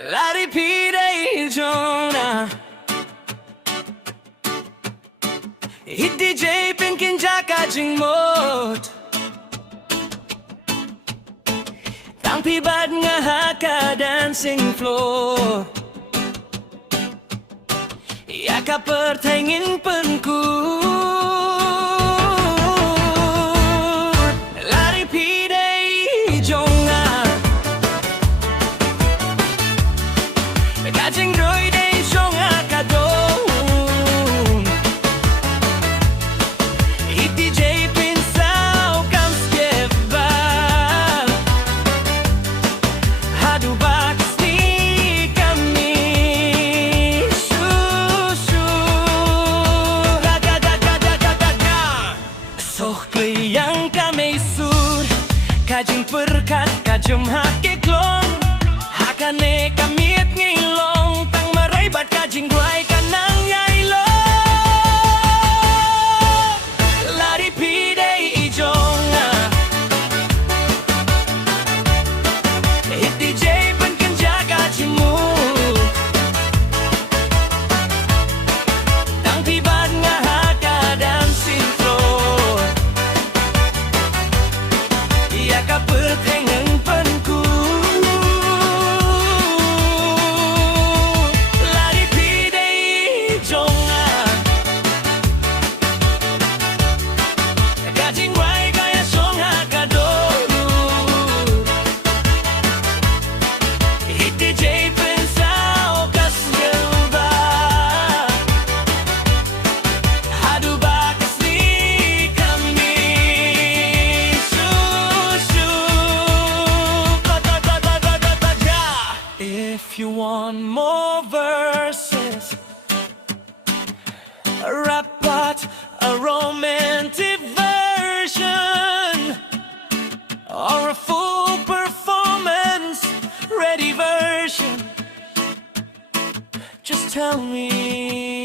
Lari pide Jonah Hit DJ pinkin jaka jing mot Tang pibad nga haka dancing floor Yaka pertengin penku Lari pide Jonah Kajing roi day Jonah kadong Hit DJ pinsau kam skebal Hadu baks ni kami Shushu Raga Soh keyang kami sur Kajing perkat kajum hake klong Hakane kamiet ngilong Tang maray bat kajing guay kanang yailo Lari pide ijonga Hit DJ penken jaga jimu Tang tibat nga haka dancing floor Iya ka pertengang penku Lari pide jonga Kajing wai kaya songa kadoru Hit DJ pensau kas gelba Hadu bakas ni kami Shushu If you want more verses a rap part, a romantic version or a full performance ready version, just tell me.